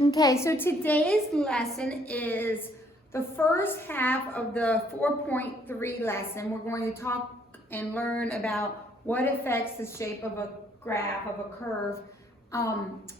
Okay, so today's lesson is the first half of the 4.3 lesson. We're going to talk and learn about what affects the shape of a graph, of a curve.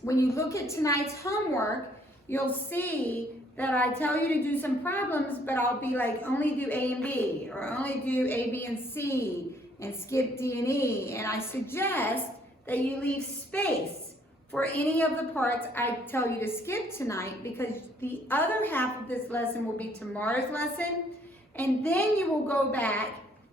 When you look at tonight's homework, you'll see that I tell you to do some problems, but I'll be like, only do A and B, or only do A, B, and C, and skip D and E. And I suggest that you leave space for any of the parts I tell you to skip tonight, because the other half of this lesson will be tomorrow's lesson, and then you will go back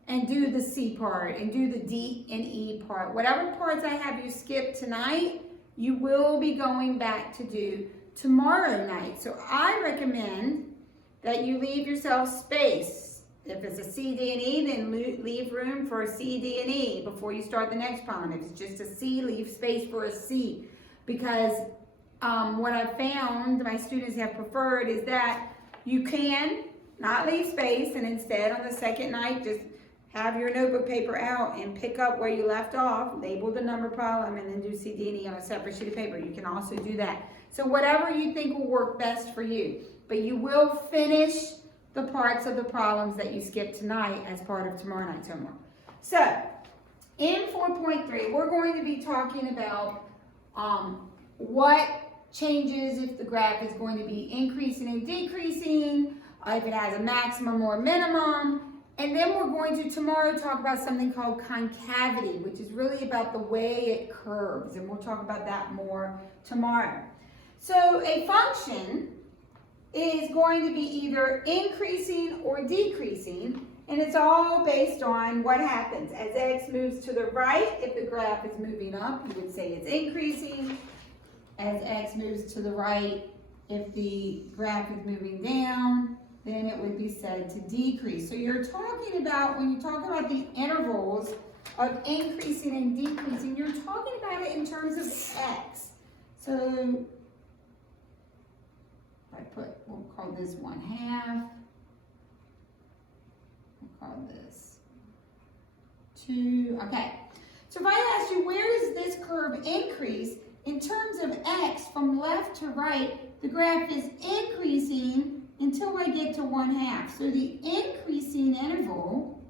and do the C part and do the D and E part. Whatever parts I have you skip tonight, you will be going back to do tomorrow night. So I recommend that you leave yourself space. If it's a C, D, and E, then leave room for a C, D, and E before you start the next problem. If it's just a C, leave space for a C. Because what I've found my students have preferred is that you can not leave space, and instead on the second night just have your notebook paper out and pick up where you left off, label the number problem, and then do C, D, and E on a separate sheet of paper. You can also do that. So whatever you think will work best for you. But you will finish the parts of the problems that you skipped tonight as part of tomorrow night's homework. So in 4.3, we're going to be talking about what changes if the graph is going to be increasing and decreasing, if it has a maximum or minimum, and then we're going to tomorrow talk about something called concavity, which is really about the way it curves, and we'll talk about that more tomorrow. So a function is going to be either increasing or decreasing, and it's all based on what happens. As x moves to the right, if the graph is moving up, you would say it's increasing. As x moves to the right, if the graph is moving down, then it would be said to decrease. So you're talking about, when you talk about the intervals of increasing and decreasing, you're talking about it in terms of x. So if we'll call this 1/2. Call this 2. Okay, so if I ask you, where does this curve increase? In terms of x, from left to right, the graph is increasing until I get to 1/2. So the increasing interval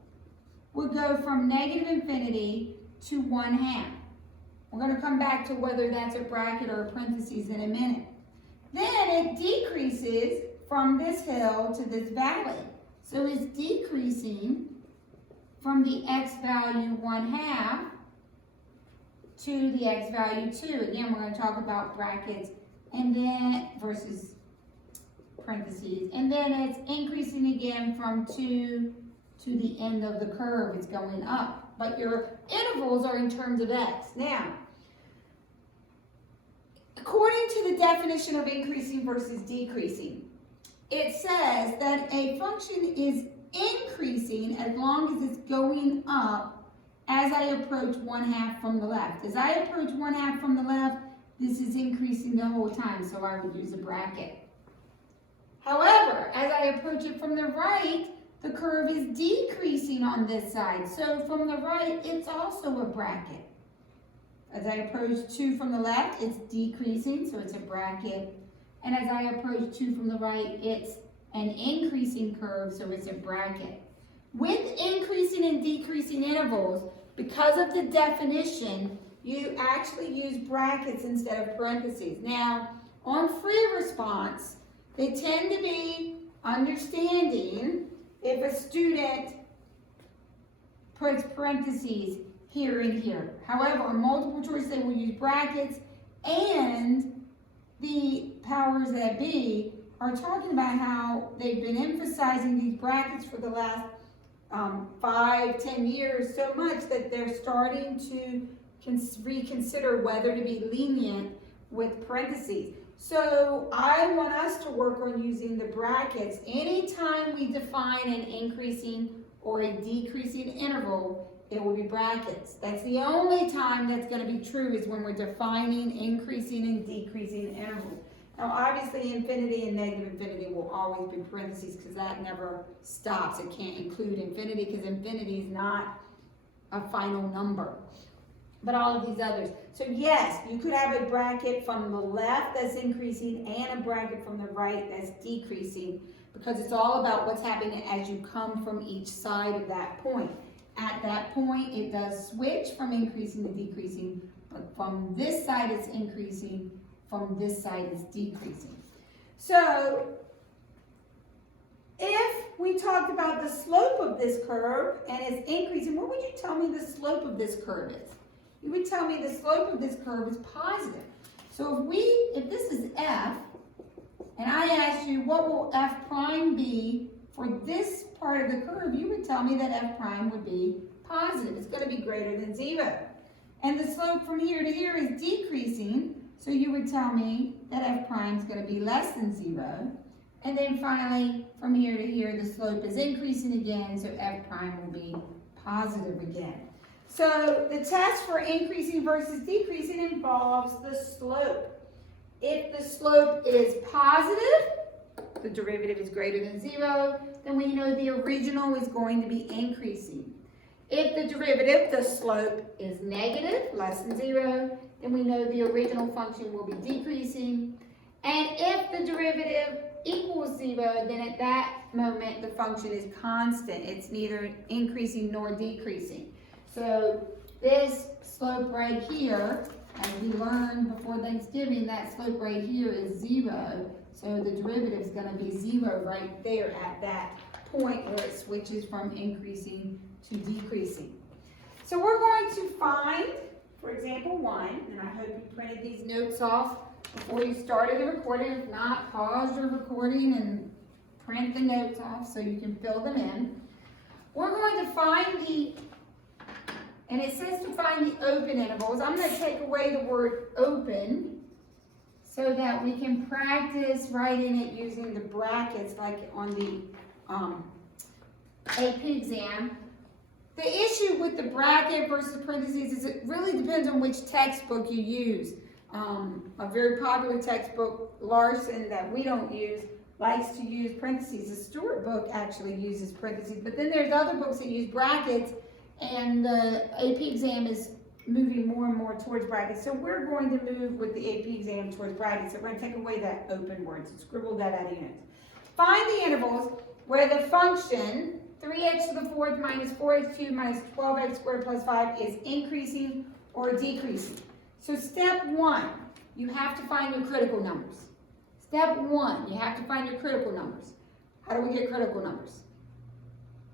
would go from -infinity to 1/2. We're going to come back to whether that's a bracket or a parentheses in a minute. Then it decreases from this hill to this valley. So it's decreasing from the x value 1/2 to the x value 2. Again, we're going to talk about brackets and then versus parentheses. And then it's increasing again from 2 to the end of the curve. It's going up. But your intervals are in terms of x. Now, according to the definition of increasing versus decreasing, it says that a function is increasing as long as it's going up as I approach 1/2 from the left. As I approach 1/2 from the left, this is increasing the whole time, so I would use a bracket. However, as I approach it from the right, the curve is decreasing on this side. So from the right, it's also a bracket. As I approach 2 from the left, it's decreasing, so it's a bracket. And as I approach 2 from the right, it's an increasing curve, so it's a bracket. With increasing and decreasing intervals, because of the definition, you actually use brackets instead of parentheses. Now, on free response, they tend to be understanding if a student puts parentheses here and here. However, on multiple choice, they will use brackets, and the powers that be are talking about how they've been emphasizing these brackets for the last 5-10 years so much that they're starting to reconsider whether to be lenient with parentheses. So I want us to work on using the brackets anytime we define an increasing or a decreasing interval. It will be brackets. That's the only time that's going to be true, is when we're defining increasing and decreasing intervals. Now, obviously, infinity and -infinity will always be parentheses, because that never stops. It can't include infinity, because infinity is not a final number. but all of these others. So yes, you could have a bracket from the left that's increasing and a bracket from the right that's decreasing, because it's all about what's happening as you come from each side of that point. At that point, it does switch from increasing to decreasing, but from this side it's increasing, from this side it's decreasing. So if we talked about the slope of this curve and it's increasing, what would you tell me the slope of this curve is? You would tell me the slope of this curve is positive. So if this is f, and I asked you what will f prime be for this part of the curve, you would tell me that f prime would be positive. It's going to be greater than 0. And the slope from here to here is decreasing, so you would tell me that f prime is going to be less than 0. And then finally, from here to here, the slope is increasing again, so f prime will be positive again. So the test for increasing versus decreasing involves the slope. If the slope is positive, the derivative is greater than 0, then we know the original is going to be increasing. If the derivative, the slope, is negative, less than 0, then we know the original function will be decreasing. And if the derivative equals 0, then at that moment the function is constant. It's neither increasing nor decreasing. So this slope right here, as we learned before Thanksgiving, that slope right here is 0. So the derivative is going to be 0 right there at that point where it switches from increasing to decreasing. So we're going to find, for example, 1, and I hope you printed these notes off before you started the recording. If not, pause your recording and print the notes off so you can fill them in. We're going to find and it says to find the open intervals. I'm going to take away the word open so that we can practice writing it using the brackets like on the AP exam. The issue with the bracket versus parentheses is it really depends on which textbook you use. A very popular textbook, Larson, that we don't use, likes to use parentheses. The Stewart book actually uses parentheses, but then there's other books that use brackets, and the AP exam is moving more and more towards brackets. So we're going to move with the AP exam towards brackets. So we're going to take away that open word. So scribble that out of your notes. Find the intervals where the function 3x to the 4th minus 4x cubed minus 12x squared plus 5 is increasing or decreasing. So step 1, you have to find your critical numbers. Step 1, you have to find your critical numbers. How do we get critical numbers?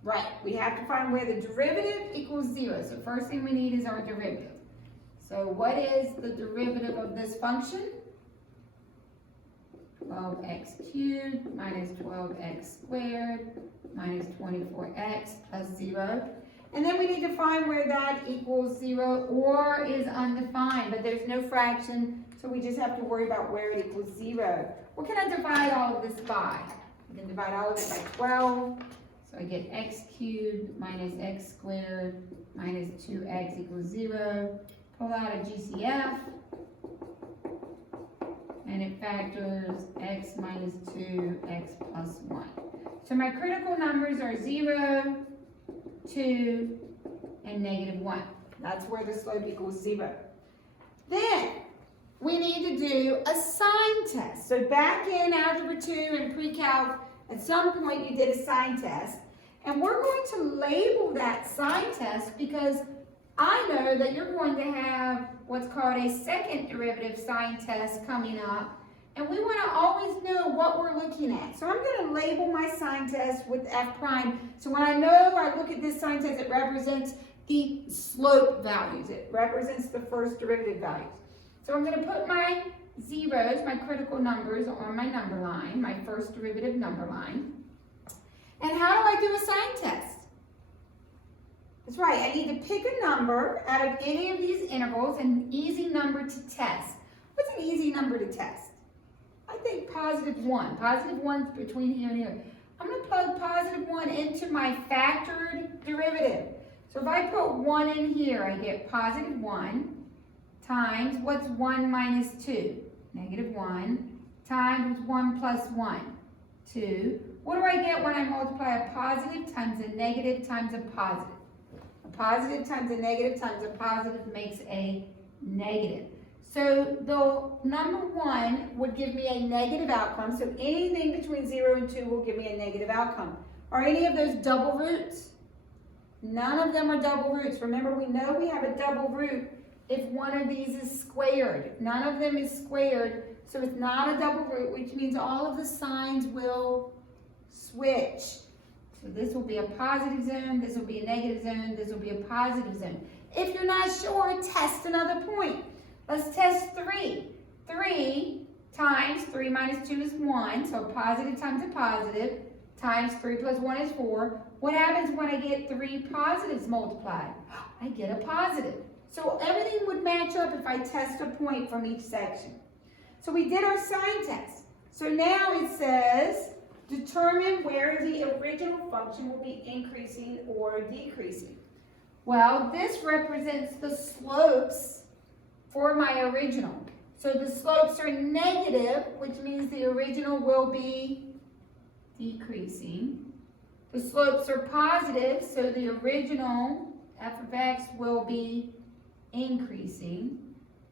Right, we have to find where the derivative equals 0. So first thing we need is our derivative. So what is the derivative of this function? 12x cubed minus 12x squared minus 24x plus 0. And then we need to find where that equals 0 or is undefined, but there's no fraction, so we just have to worry about where it equals 0. What can I divide all of this by? I can divide all of it by 12. So I get x cubed minus x squared minus 2x equals 0. Pull out a GCF, and it factors x minus 2, x plus 1. So my critical numbers are 0, 2, and negative 1. That's where the slope equals 0. Then we need to do a sign test. So back in Algebra 2 and pre-calc, at some point you did a sign test. And we're going to label that sign test because I know that you're going to have what's called a second derivative sign test coming up. And we want to always know what we're looking at. So I'm going to label my sign test with f prime. So when I know I look at this sign test, it represents the slope values. It represents the first derivative values. So I'm going to put my zeros, my critical numbers, on my number line, my first derivative number line. And how do I do a sign test? That's right, I need to pick a number out of any of these intervals, an easy number to test. What's an easy number to test? I think positive 1. Positive 1's between here and here. I'm going to plug positive 1 into my factored derivative. So if I put 1 in here, I get positive 1 times, what's 1 minus 2? Negative 1 times 1 plus 1, 2. What do I get when I multiply a positive times a negative times a positive? A A positive times a negative makes a negative. So the number 1 would give me a negative outcome. So anything between 0 and 2 will give me a negative outcome. Are any of those double roots? None of them are double roots. Remember, we know we have a double root if one of these is squared. None of them is squared, so it's not a double root, which means all of the signs will switch. So this will be a positive zone, this will be a negative zone, this will be a positive zone. If you're not sure, test another point. Let's test 3. 3 times 3 minus 2 is 1, so positive times a positive, times 3 plus 1 is 4. What happens when I get 3 positives multiplied? I get a positive. So everything would match up if I test a point from each section. So we did our sign test. So now it says, determine where the original function will be increasing or decreasing. Well, this represents the slopes for my original. So the slopes are negative, which means the original will be decreasing. The slopes are positive, so the original f of x will be increasing.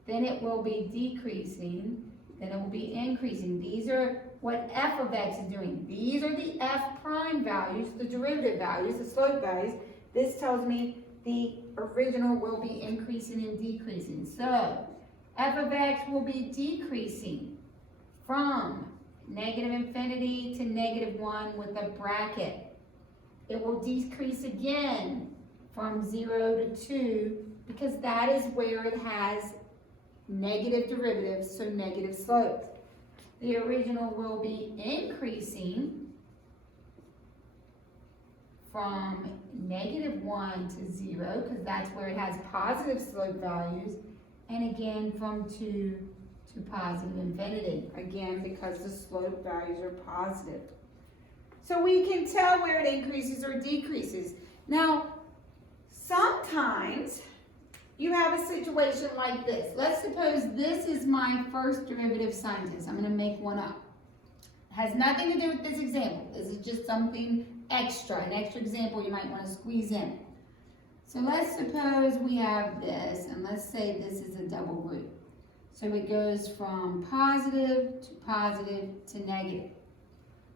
Then it will be decreasing. Then it will be increasing. These are what f of x is doing. These are the f prime values, the derivative values, the slope values. This tells me the original will be increasing and decreasing. So f of x will be decreasing from negative infinity to negative 1 with a bracket. It will decrease again from 0 to 2 because that is where it has negative derivatives, so negative slopes. The original will be increasing from negative 1 to 0, because that's where it has positive slope values, and again from 2 to positive infinity, again because the slope values are positive. So we can tell where it increases or decreases. Now, sometimes you have a situation like this. Let's suppose this is my first derivative sign test. I'm going to make one up. It has nothing to do with this example. This is just something extra, an extra example you might want to squeeze in. So let's suppose we have this, and let's say this is a double root. So it goes from positive to negative.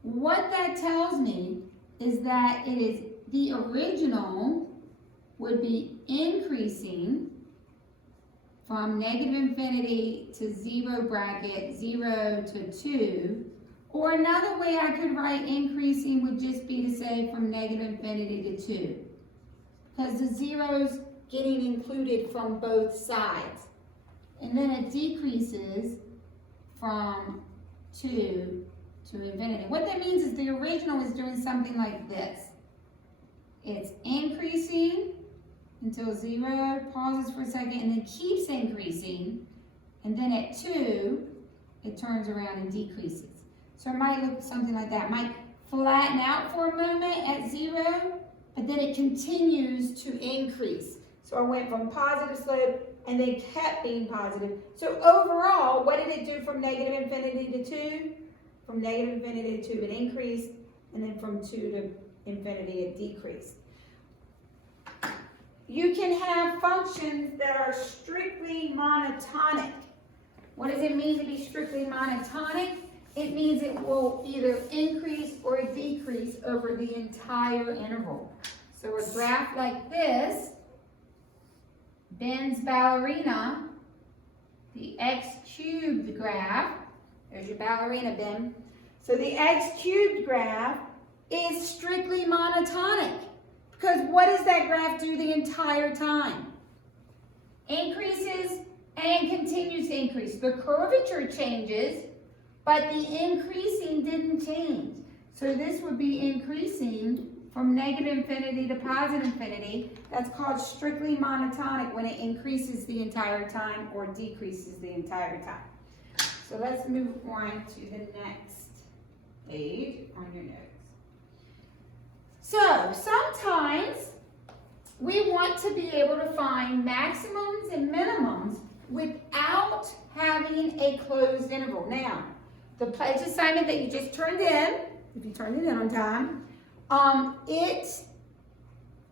What that tells me is that it is the original would be increasing from negative infinity to 0 bracket, 0 to 2. Or another way I could write increasing would just be to say from negative infinity to 2. Because the zero's getting included from both sides. And then it decreases from 2 to infinity. What that means is the original is doing something like this. It's increasing until 0, pauses for a second, and then keeps increasing. And then at 2, it turns around and decreases. So it might look something like that. It might flatten out for a moment at 0, but then it continues to increase. So I went from positive slope and then kept being positive. So overall, what did it do from negative infinity to 2? From negative infinity to 2, it increased, and then from 2 to infinity, it decreased. You can have functions that are strictly monotonic. What does it mean to be strictly monotonic? It means it will either increase or decrease over the entire interval. So a graph like this, Ben's ballerina, the x cubed graph, there's your ballerina, Ben. So the x cubed graph is strictly monotonic. Because what does that graph do the entire time? Increases and continues to increase. The curvature changes, but the increasing didn't change. So this would be increasing from negative infinity to positive infinity. That's called strictly monotonic when it increases the entire time or decreases the entire time. So let's move on to the next page on your notes. So sometimes we want to be able to find maximums and minimums without having a closed interval. Now, the pledge assignment that you just turned in, if you turned it in on time, it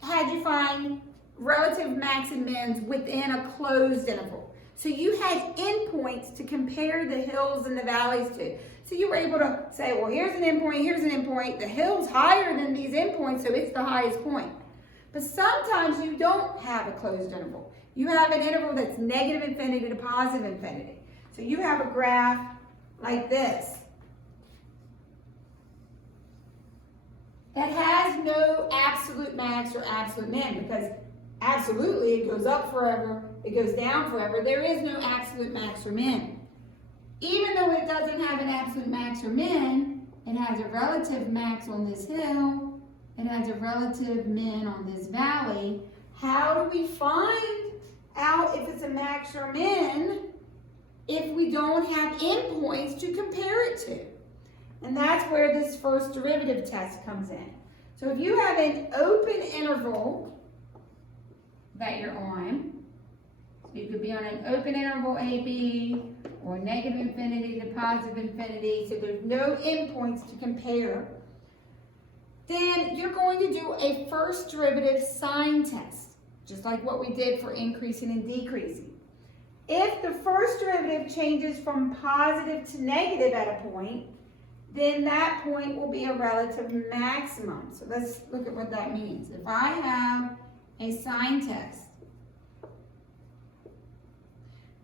had you find relative max and mins within a closed interval. So you had endpoints to compare the hills and the valleys to. So you were able to say, well, here's an endpoint, here's an endpoint. The hill's higher than these endpoints, so it's the highest point. But sometimes you don't have a closed interval. You have an interval that's negative infinity to positive infinity. So you have a graph like this that has no absolute max or absolute min, because absolutely it goes up forever, it goes down forever. There is no absolute max or min. Even though it doesn't have an absolute max or min, it has a relative max on this hill, it has a relative min on this valley. How do we find out if it's a max or min if we don't have endpoints to compare it to? And that's where this first derivative test comes in. So if you have an open interval that you're on, so you could be on an open interval AB or negative infinity to positive infinity, so there's no endpoints to compare, then you're going to do a first derivative sign test, just like what we did for increasing and decreasing. If the first derivative changes from positive to negative at a point, then that point will be a relative maximum. So let's look at what that means. If I have a sign test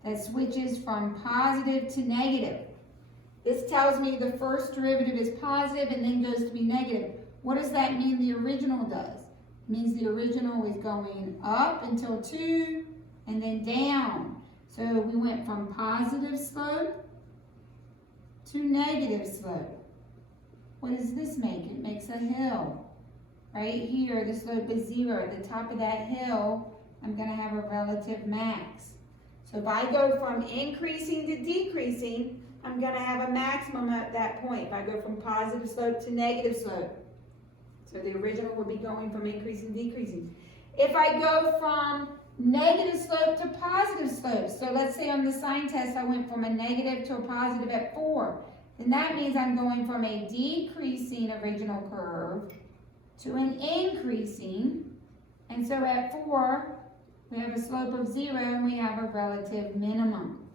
that switches from positive to negative, this tells me the first derivative is positive and then goes to be negative. What does that mean the original does? It means the original is going up until 2 and then down. So we went from positive slope to negative slope. What does this make? It makes a hill. Right here, the slope is 0. At the top of that hill, I'm going to have a relative max. So if I go from increasing to decreasing, I'm going to have a maximum at that point. If I go from positive slope to negative slope. So the original would be going from increasing to decreasing. If I go from negative slope to positive slope, so let's say on the sign test I went from a negative to a positive at 4, then that means I'm going from a decreasing original curve to an increasing, and so at 4 we have a slope of 0 and we have a relative minimum.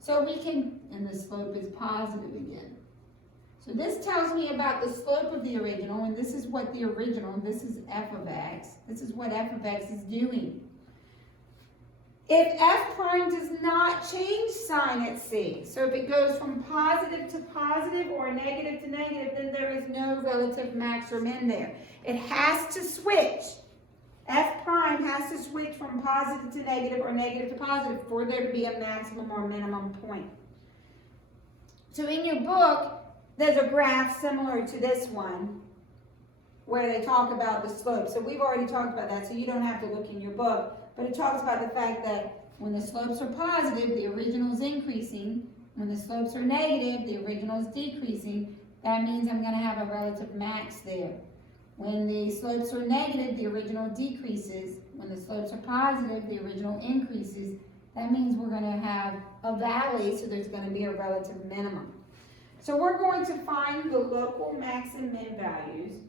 So we can, and the slope is positive again. So this tells me about the slope of the original, and this is what the original, this is f of x, this is what f of x is doing. If f prime does not change sign at c, so if it goes from positive to positive or negative to negative, then there is no relative max or min there. It has to switch. F prime has to switch from positive to negative or negative to positive for there to be a maximum or minimum point. So in your book, there's a graph similar to this one where they talk about the slope. So we've already talked about that, so you don't have to look in your book. But it talks about the fact that when the slopes are positive, the original is increasing. When the slopes are negative, the original is decreasing. That means I'm going to have a relative max there. When the slopes are negative, the original decreases. When the slopes are positive, the original increases. That means we're going to have a valley, so there's going to be a relative minimum. So we're going to find the local max and min values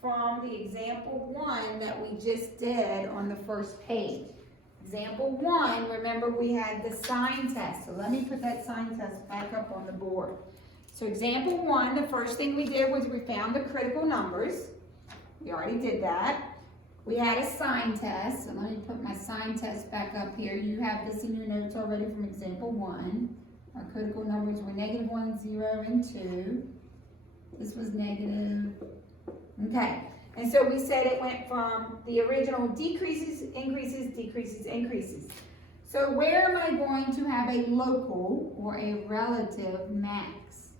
from the example 1 that we just did on the first page. Example 1, remember we had the sign test. So let me put that sign test back up on the board. So example 1, the first thing we did was we found the critical numbers. We already did that. We had a sign test. So let me put my sign test back up here. You have this in your notes already from example 1. Our critical numbers were -1, 0, and 2. This was negative. Okay, and so we said it went from the original decreases, increases, decreases, increases. So where am I going to have a local or a relative max?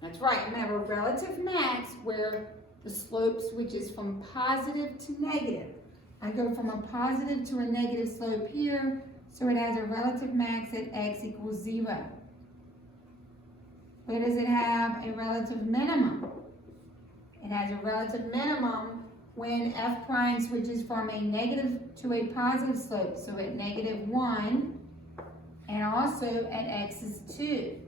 That's right, I'm going to have a relative max where the slope switches from positive to negative. I go from a positive to a negative slope here, so it has a relative max at x equals 0. Where does it have a relative minimum? It has a relative minimum when f prime switches from a negative to a positive slope. So at -1 and also at x is 2.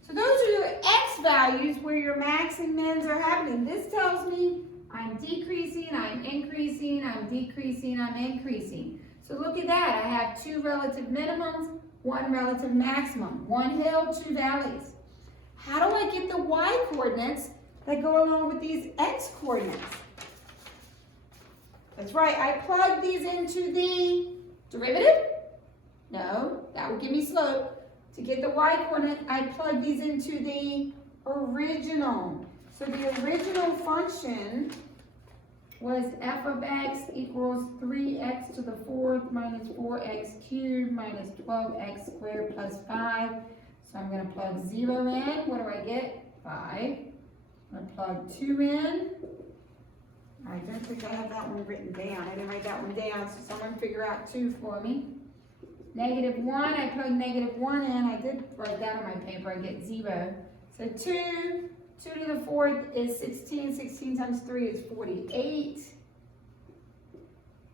So those are your x values where your max and mins are happening. This tells me I'm decreasing, I'm increasing, I'm decreasing, I'm increasing. So look at that. I have two relative minimums, one relative maximum. One hill, two valleys. How do I get the y coordinates that go along with these x coordinates? That's right, I plug these into the derivative. No, that would give me slope. To get the y coordinate, I plug these into the original. So the original function was f of x equals 3x to the fourth minus 4x cubed minus 12x squared plus 5. So I'm going to plug 0 in. What do I get? 5. I'm going to plug 2 in. I don't think I have that one written down. I didn't write that one down, so someone figure out 2 for me. -1, I plug -1 in. I did write that on my paper. I get 0. So 2 to the fourth is 16. 16 times 3 is 48.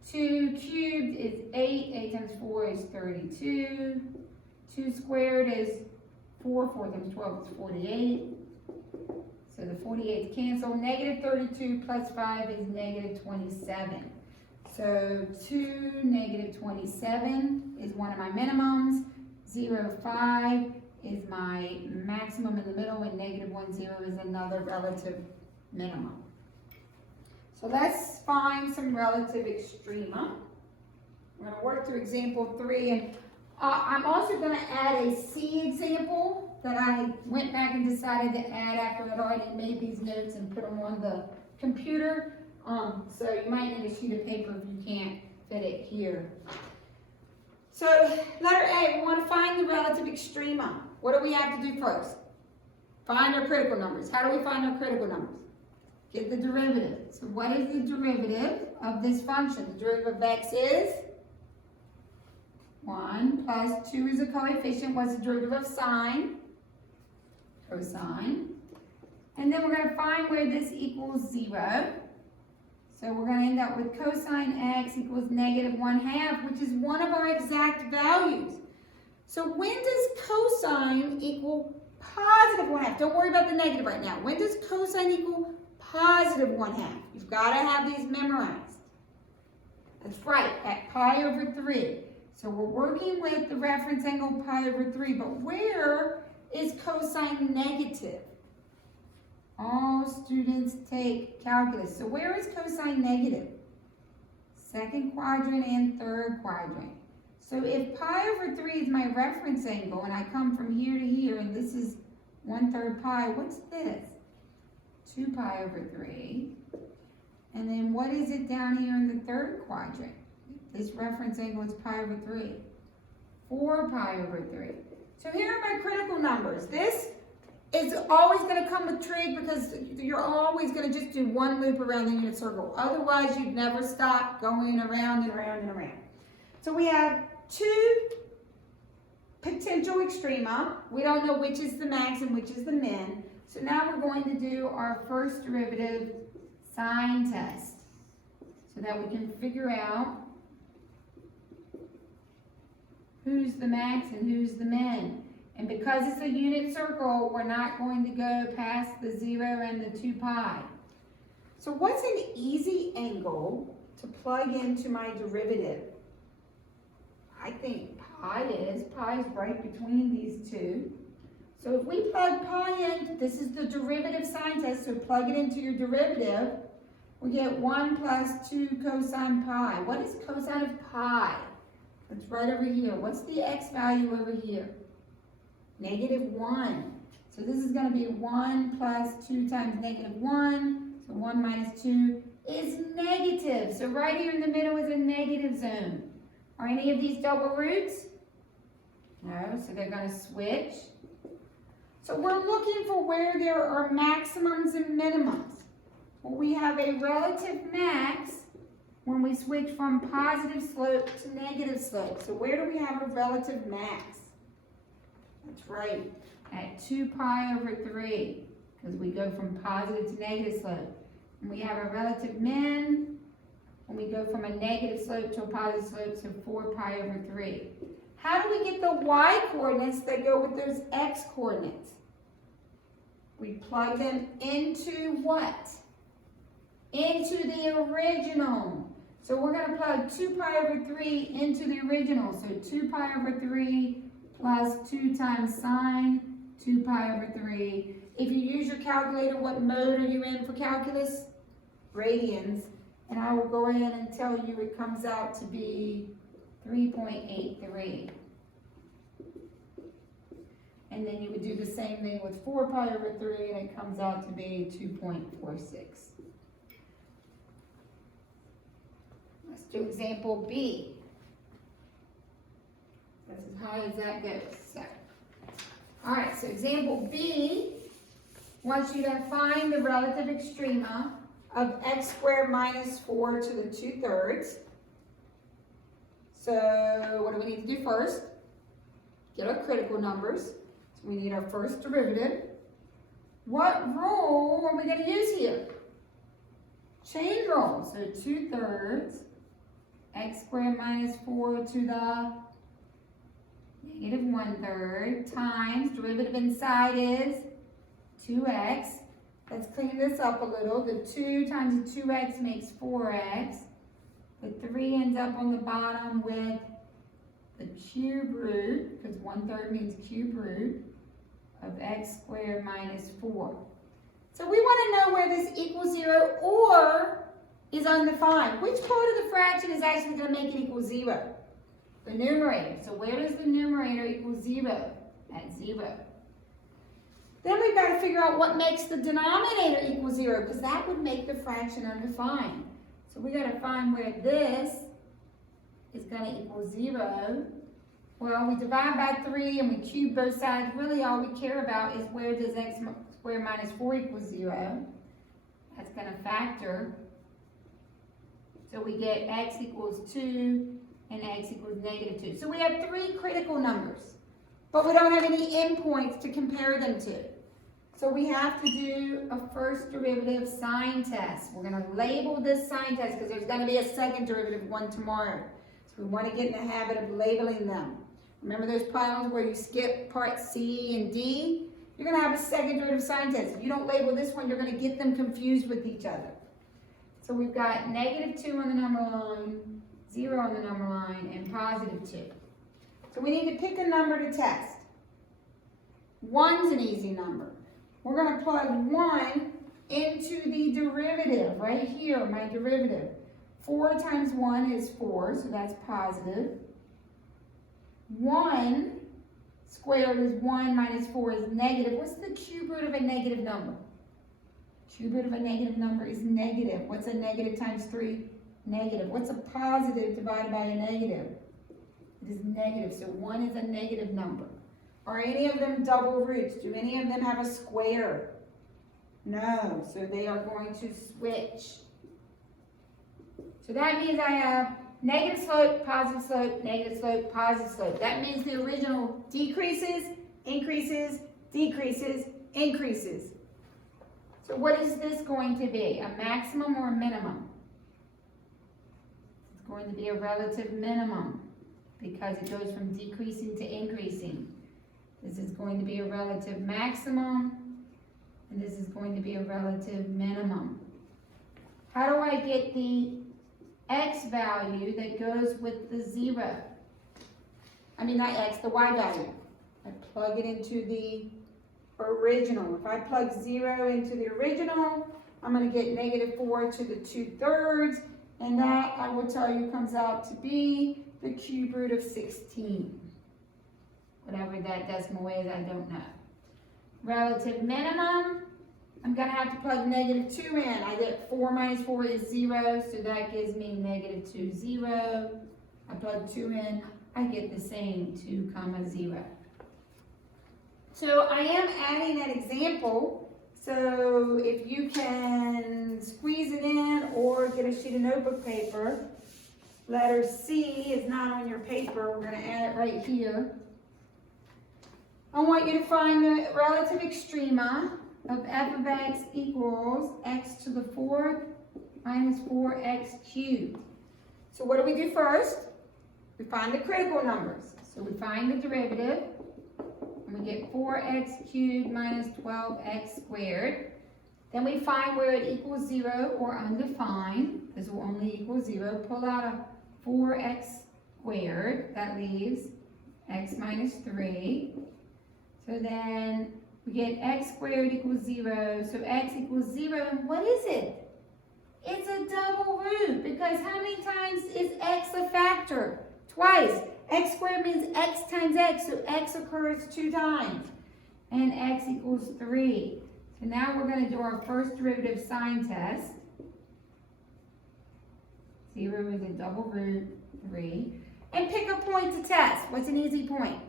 2 cubed is 8. 8 times 4 is 32. 2 squared is 4. 4 times 12 is 48. So the 48's cancel. -32 plus 5 is -27. So 2, -27 is one of my minimums. 0, 5 is my maximum in the middle, and -1, 0 is another relative minimum. So let's find some relative extrema. We're going to work through example 3, and I'm also going to add a C example that I went back and decided to add after I'd already made these notes and put them on the computer. So you might need a sheet of paper if you can't fit it here. So letter A, we want to find the relative extrema. What do we have to do first? Find our critical numbers. How do we find our critical numbers? Get the derivative. So what is the derivative of this function? The derivative of x is 1 plus 2 is a coefficient. What's the derivative of sine? Cosine. And then we're going to find where this equals 0. So we're going to end up with cosine x equals -1/2, which is one of our exact values. So when does cosine equal +1/2? Don't worry about the negative right now. When does cosine equal +1/2? You've got to have these memorized. That's right, at pi/3. So we're working with the reference angle pi/3, but where is cosine negative? All students take calculus. So where is cosine negative? Second quadrant and third quadrant. So if pi/3 is my reference angle and I come from here to here and this is 1/3 pi, what's this? 2 pi/3. And then what is it down here in the third quadrant? This reference angle is pi/3. 4 pi/3. So here are my critical numbers. This is always going to come with trig because you're always going to just do one loop around the unit circle. Otherwise, you'd never stop going around and around and around. So we have two potential extrema. We don't know which is the max and which is the min. So now we're going to do our first derivative sign test so that we can figure out who's the max and who's the min. And because it's a unit circle, we're not going to go past the 0 and the 2 pi. So what's an easy angle to plug into my derivative? I think pi is. Pi is right between these two. So if we plug pi in, this is the derivative sign test, so plug it into your derivative. We get 1 plus 2 cosine pi. What is cosine of pi? It's right over here. What's the x value over here? -1. So this is going to be 1 plus 2 times -1. So 1 minus 2 is negative. So right here in the middle is a negative zone. Are any of these double roots? No, so they're going to switch. So we're looking for where there are maximums and minimums. Well, we have a relative max when we switch from positive slope to negative slope. So where do we have a relative max? That's right, at 2 pi/3, because we go from positive to negative slope. And we have a relative min when we go from a negative slope to a positive slope, so 4 pi/3. How do we get the y coordinates that go with those x coordinates? We plug them into what? into the original. So we're going to plug 2 pi over 3 into the original. So 2 pi over 3 plus 2 times sine 2 pi over 3. If you use your calculator, what mode are you in for calculus? Radians. And I will go ahead and tell you it comes out to be 3.83. And then you would do the same thing with 4 pi over 3, and it comes out to be 2.46. Let's do example B. That's as high as that goes. So, all right, so example B wants you to find the relative extrema of x squared minus 4 to the 2/3. So what do we need to do first? Get our critical numbers. So we need our first derivative. What rule are we going to use here? Chain rule. So 2/3 x squared minus 4 to the negative 1/3 times, derivative inside is 2x. Let's clean this up a little. The 2 times the 2x makes 4x. The 3 ends up on the bottom with the cube root, because 1/3 means cube root, of x squared minus 4. So we want to know where this equals 0 or is undefined. Which part of the fraction is actually going to make it equal 0? The numerator. So where does the numerator equal 0? At 0. Then we've got to figure out what makes the denominator equal 0, because that would make the fraction undefined. So we got to find where this is going to equal 0. Well, we divide by 3 and we cube both sides. Really all we care about is where does x squared minus 4 equal 0. That's going to factor. So we get x equals 2 and x equals negative 2. So we have 3 critical numbers, but we don't have any endpoints to compare them to. So we have to do a first derivative sign test. We're going to label this sign test because there's going to be a second derivative one tomorrow. So we want to get in the habit of labeling them. Remember those problems where you skip part C and D? You're going to have a second derivative sign test. If you don't label this one, you're going to get them confused with each other. So we've got negative 2 on the number line, 0 on the number line, and positive 2. So we need to pick a number to test. 1's an easy number. We're going to plug 1 into the derivative, right here, my derivative. 4 times 1 is 4, so that's positive. 1 squared is 1 minus 4 is negative. What's the cube root of a negative number? Cube root of a negative number is negative. What's a negative times 3? Negative. What's a positive divided by a negative? It is negative, so 1 is a negative number. Are any of them double roots? Do any of them have a square? No, so they are going to switch. So that means I have negative slope, positive slope, negative slope, positive slope. That means the original decreases, increases, decreases, increases. So what is this going to be? A maximum or a minimum? It's going to be a relative minimum because it goes from decreasing to increasing. This is going to be a relative maximum, and this is going to be a relative minimum. How do I get the x value that goes with the 0? I mean, not x, the y value. I plug it into the original. If I plug 0 into the original, I'm going to get negative 4 to the 2/3, and that, I will tell you, comes out to be the cube root of 16. Whatever that decimal is, I don't know. Relative minimum, I'm going to have to plug negative 2 in. I get 4 minus 4 is 0, so that gives me negative 2, 0. I plug 2 in, I get the same 2, 0. So I am adding an example. So if you can squeeze it in or get a sheet of notebook paper. Letter C is not on your paper. We're going to add it right here. I want you to find the relative extrema of f of x equals x to the 4th minus 4x cubed. So what do we do first? We find the critical numbers. So we find the derivative, and we get 4x cubed minus 12x squared. Then we find where it equals 0 or undefined. This will only equal 0. Pull out a 4x squared. That leaves x minus 3. So then we get x squared equals 0. So x equals 0. And what is it? It's a double root, because how many times is x a factor? Twice. X squared means x times x, so x occurs 2 times. And x equals 3. So now we're going to do our first derivative sign test. 0 is a double root 3. And pick a point to test. What's an easy point?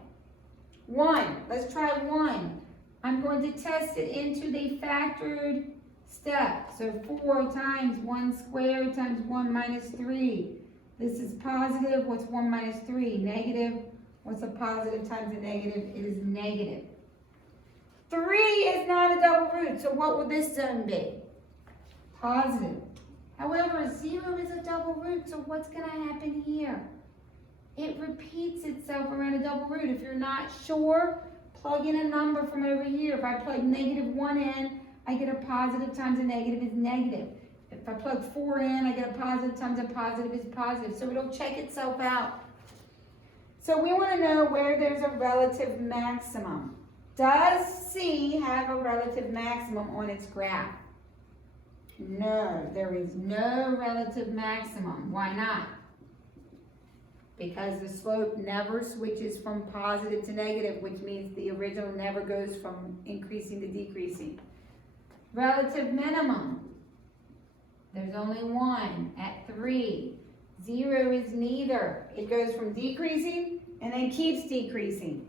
1. Let's try 1. I'm going to test it into the factored step. So 4 times 1 squared times 1 minus 3. This is positive. What's 1 minus 3? Negative. What's a positive times a negative? It is negative. 3 is not a double root, so what will this zone be? Positive. However, 0 is a double root, so what's going to happen here? It repeats itself around a double root. If you're not sure, plug in a number from over here. If I plug negative 1 in, I get a positive times a negative is negative. If I plug 4 in, I get a positive times a positive is positive. So it'll check itself out. So we want to know where there's a relative maximum. Does C have a relative maximum on its graph? No, there is no relative maximum. Why not? Because the slope never switches from positive to negative, which means the original never goes from increasing to decreasing. Relative minimum. There's only one at 3. 0 is neither. It goes from decreasing and then keeps decreasing.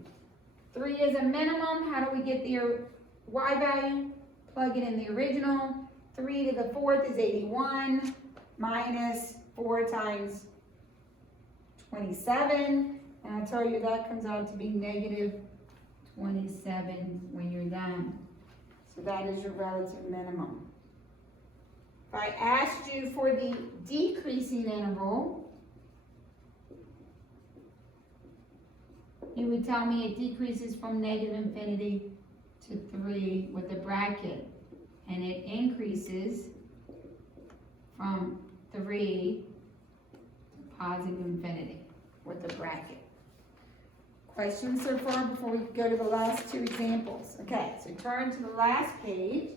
3 is a minimum. How do we get the y value? Plug it in the original. 3 to the 4th is 81 minus 4 times 27. And I tell you that comes out to be negative 27 when you're done. So that is your relative minimum. If I asked you for the decreasing interval, you would tell me it decreases from negative infinity to 3 with a bracket, and it increases from 3 to positive infinity with a bracket. Questions so far before we go to the last 2 examples? Okay, so turn to the last page.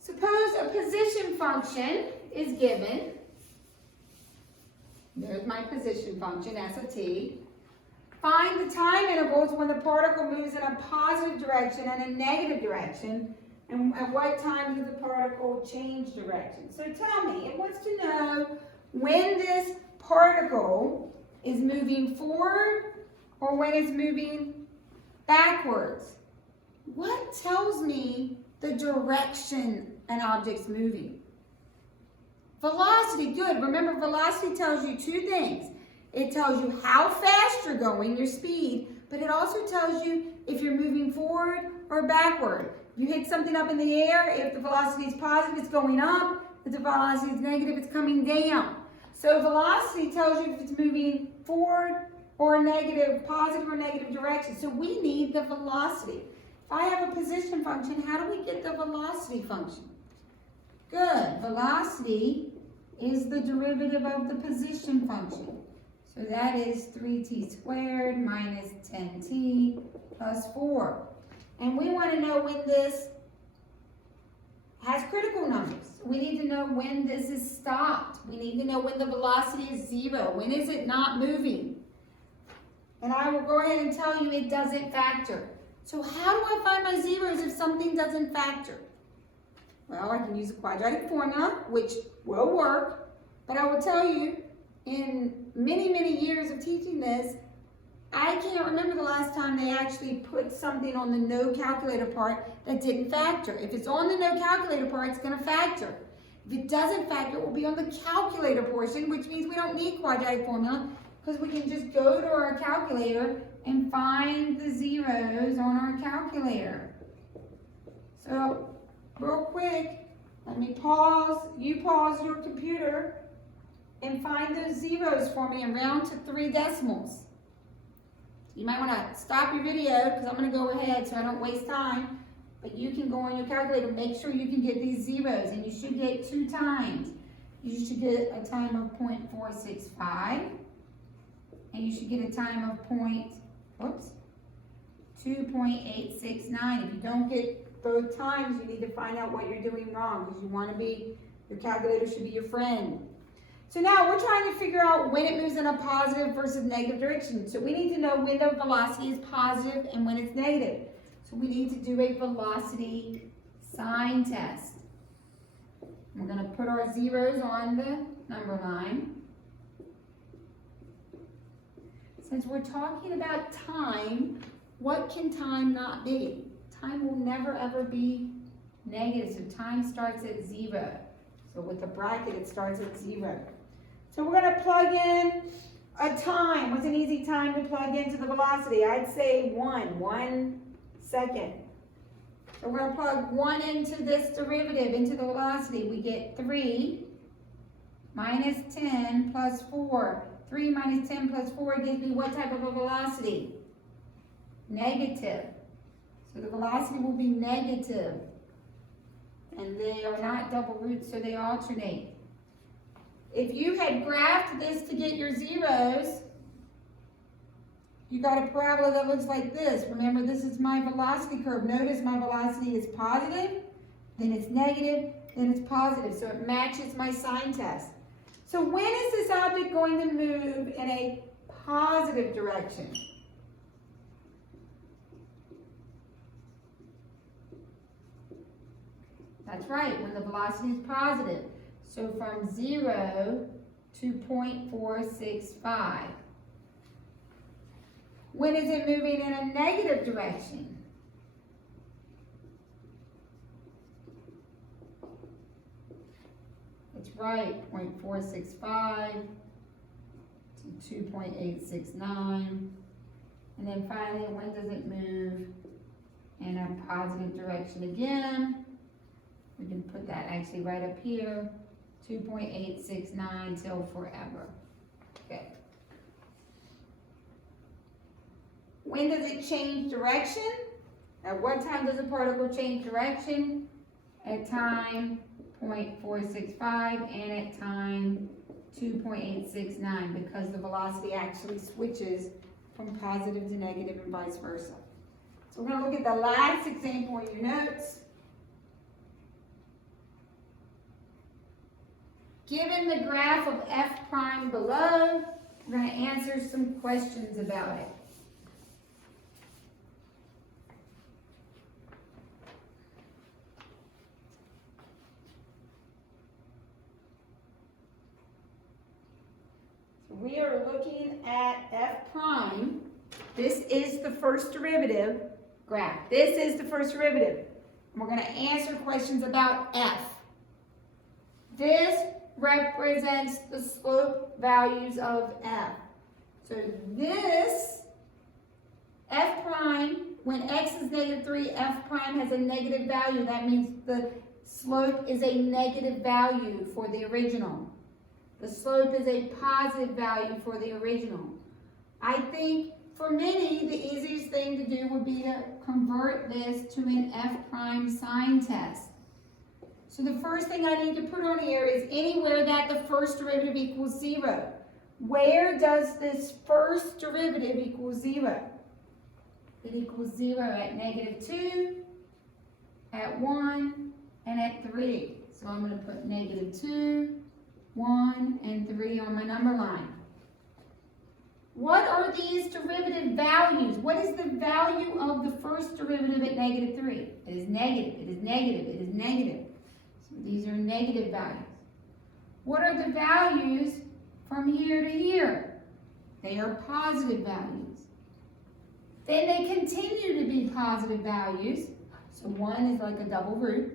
Suppose a position function is given. There's my position function, S of t. Find the time intervals when the particle moves in a positive direction and a negative direction, and at what time does the particle change direction. So tell me, it wants to know when this particle is moving forward or when it's moving backwards. What tells me the direction an object's moving? Velocity, good. Remember, velocity tells you 2 things. It tells you how fast you're going, your speed, but it also tells you if you're moving forward or backward. If you hit something up in the air, if the velocity is positive, it's going up. If the velocity is negative, it's coming down. So velocity tells you if it's moving forward or negative, positive or negative direction. So we need the velocity. If I have a position function, how do we get the velocity function? Good. Velocity is the derivative of the position function. So that is 3t squared minus 10t plus 4. And we want to know when this has critical numbers. We need to know when this is stopped. We need to know when the velocity is 0. When is it not moving? And I will go ahead and tell you it doesn't factor. So how do I find my zeros if something doesn't factor? Well, I can use a quadratic formula, which will work, but I will tell you, in many, many years of teaching this, I can't remember the last time they actually put something on the no calculator part that didn't factor. If it's on the no calculator part, it's going to factor. If it doesn't factor, it will be on the calculator portion, which means we don't need quadratic formula because we can just go to our calculator and find the zeros on our calculator. So, real quick, let me pause. You pause your computer and find those zeros for me and round to 3 decimals. You might want to stop your video because I'm going to go ahead so I don't waste time. But you can go on your calculator, make sure you can get these zeros, and you should get 2 times. You should get a time of 0.465, and you should get a time of 2.869. If you don't get both times, you need to find out what you're doing wrong, because you want to be, your calculator should be your friend. So now we're trying to figure out when it moves in a positive versus negative direction. So we need to know when the velocity is positive and when it's negative. So we need to do a velocity sign test. We're going to put our zeros on the number line. Since we're talking about time, what can time not be? Time will never ever be negative, so time starts at 0. So with the bracket, it starts at 0. So we're going to plug in a time. What's an easy time to plug into the velocity? I'd say 1 second. So we're going to plug 1 into this derivative, into the velocity. We get 3 minus 10 plus 4. 3 minus 10 plus 4 gives me what type of a velocity? Negative. So the velocity will be negative. And they are not double roots, so they alternate. If you had graphed this to get your zeros, you got a parabola that looks like this. Remember, this is my velocity curve. Notice my velocity is positive, then it's negative, then it's positive. So it matches my sign test. So when is this object going to move in a positive direction? That's right, when the velocity is positive. So from 0 to 0.465. When is it moving in a negative direction? That's right, 0.465 to 2.869. And then finally, when does it move in a positive direction again? We can put that actually right up here, 2.869 till forever. Okay. When does it change direction? At what time does a particle change direction? At time 0.465 and at time 2.869, because the velocity actually switches from positive to negative and vice versa. So we're going to look at the last example in your notes. Given the graph of f prime below, we're going to answer some questions about it. So we are looking at f prime. This is the first derivative graph. This is the first derivative. And we're going to answer questions about f. This represents the slope values of f. So this f prime, when x is -3, f prime has a negative value. That means the slope is a negative value for the original. The slope is a positive value for the original. I think for many, the easiest thing to do would be to convert this to an f prime sign test. So the first thing I need to put on here is anywhere that the first derivative equals 0. Where does this first derivative equal 0? It equals 0 at -2, at 1, and at 3. So I'm going to put -2, 1, and 3 on my number line. What are these derivative values? What is the value of the first derivative at -3? It is negative, it is negative, it is negative. These are negative values. What are the values from here to here? They are positive values. Then they continue to be positive values. So 1 is like a double root.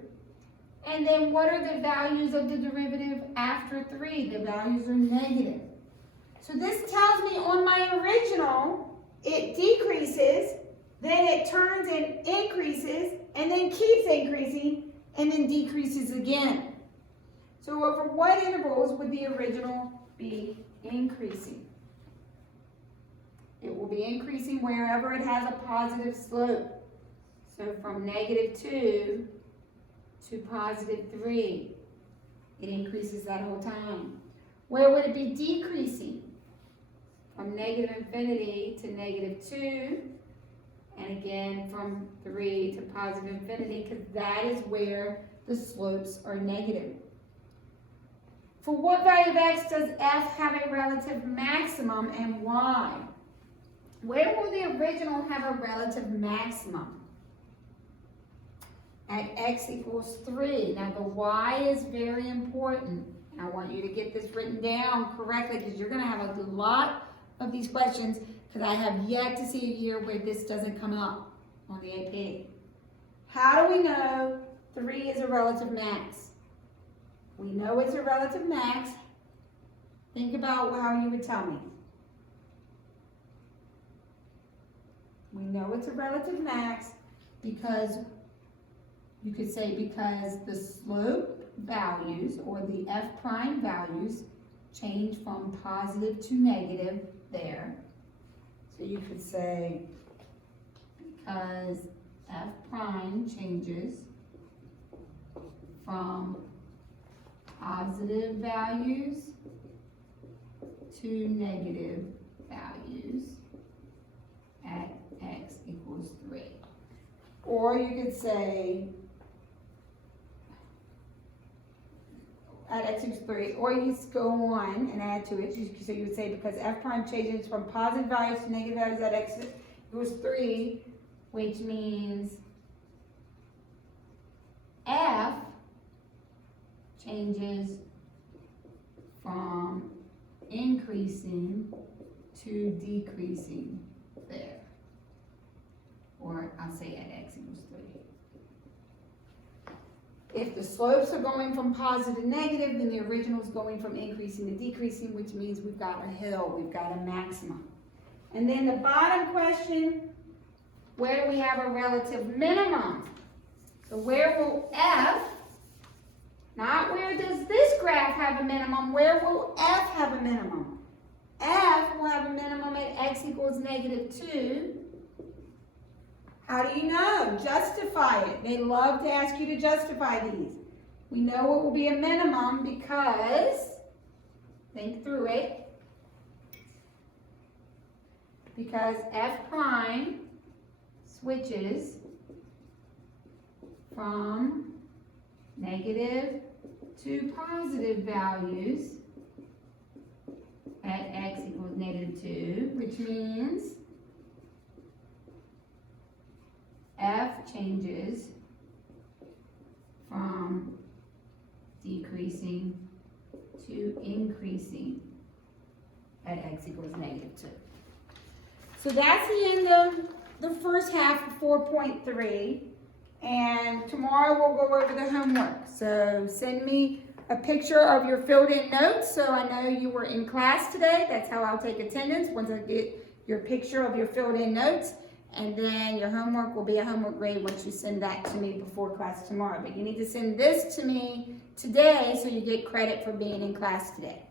And then what are the values of the derivative after 3? The values are negative. So this tells me on my original, it decreases, then it turns and increases, and then keeps increasing, and then decreases again. So over what intervals would the original be increasing? It will be increasing wherever it has a positive slope. So from -2 to +3, it increases that whole time. Where would it be decreasing? From -infinity to -2, and again from 3 to +infinity, because that is where the slopes are negative. For what value of x does f have a relative maximum and why? Where will the original have a relative maximum? At x equals 3. Now the y is very important. I want you to get this written down correctly because you're going to have a lot of these questions because I have yet to see a year where this doesn't come up on the AP. How do we know 3 is a relative max? We know it's a relative max. Think about how you would tell me. We know it's a relative max because you could say because the slope values or the f prime values change from positive to negative there. So you could say because f prime changes from positive values to negative values at x equals 3. Or you could say at x equals 3, or you just go on and add to it. So you would say because f prime changes from positive values to negative values at x equals 3, which means f changes from increasing to decreasing there. Or I'll say at x equals 3. If the slopes are going from positive to negative, then the original is going from increasing to decreasing, which means we've got a hill, we've got a maximum. And then the bottom question, where do we have a relative minimum? So where will f, not where does this graph have a minimum, where will f have a minimum? F will have a minimum at x equals -2. How do you know? Justify it. They love to ask you to justify these. We know it will be a minimum because, think through it, because f prime switches from negative to positive values at x equals -2, which means f changes from decreasing to increasing at x equals -2. So that's the end of the first half of 4.3. And tomorrow we'll go over the homework. So send me a picture of your filled in notes so I know you were in class today. That's how I'll take attendance, once I get your picture of your filled in notes. And then your homework will be a homework grade once you send that to me before class tomorrow. But you need to send this to me today so you get credit for being in class today.